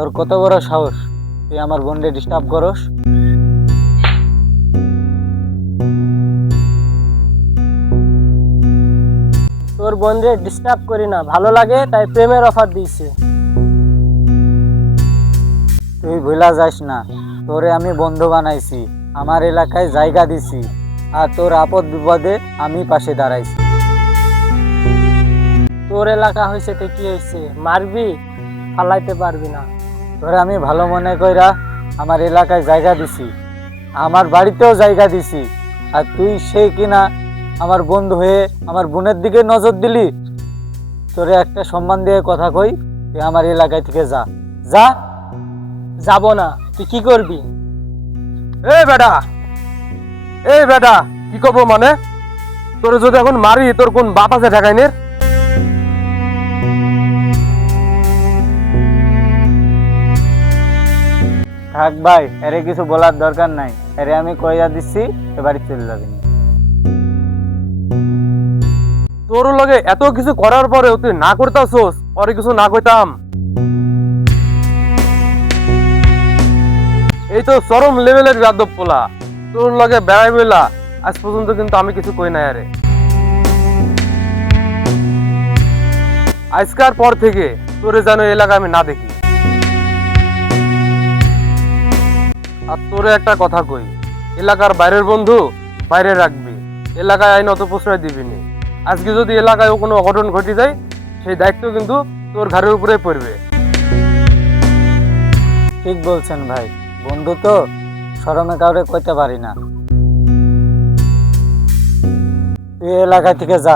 তোর কত বড় সাহস, তুই আমার বোনকে ডিস্টার্ব করস? তোর বোনরে ডিস্টার্ব করি না, ভালো লাগে তাই প্রেমের অফার দিয়েছে। তুই ভুলা যাস না, তোরে আমি বন্ধু বানাইছি, আমার এলাকায় জায়গা দিছি, আর তোর আপদ বিপদে আমি পাশে দাঁড়াইছি। তোর এলাকা হয়েছে তো কি হয়েছে, মারবি, ফালাইতে পারবি না। তোরে আমি ভালো মনে কইরা আমার এলাকায় জায়গা দিছি, আমার বাড়িতেও জায়গা দিছি, আর তুই সেই কিনা আমার বন্ধু হয়ে আমার বোনের দিকে নজর দিলি। তোরে একটা সম্মান দিয়ে কথা কই, তুই আমার এলাকায় থেকে যা যা। যাব না, তুই কি করবি? এই বেটা, এই বেটা, কি করবো মানে? তোর যদি এখন মারি, তোর কোন বাপ আছে ঢাকাইনের? থাক ভাই, এরে কিছু বলার দরকার নাই, এরে আমি কইয়া দিচ্ছি, এবারে চলে যাবি না। তোর লগে এত কিছু করার পরেও তুই না করতাছোস, পরে কিছু না কইতাম। এই তো চরম লেভেলের বেয়াদব পোলা, তোর লগে বেড়াই বইলা আজ পর্যন্ত কিন্তু আমি কিছু কই নাই। আরে আজকার পর থেকে তোরে যেন এলাকা আমি না দেখি। আর তোরে একটা কথা কই, এলাকার বাইরের বন্ধু বাইরে রাখবি, এলাকায় আইন অত প্রশ্রয় দিবি নি। আজকে যদি এলাকায় কোনো অঘটন ঘটে যায়, সেই দায়িত্ব কিন্তু তোর ঘরের উপরে পড়বে। ঠিক বলছেন ভাই, বন্ধু তো শরমে কাউরে কইতে পারি না। তুই এলাকা থেকে যা।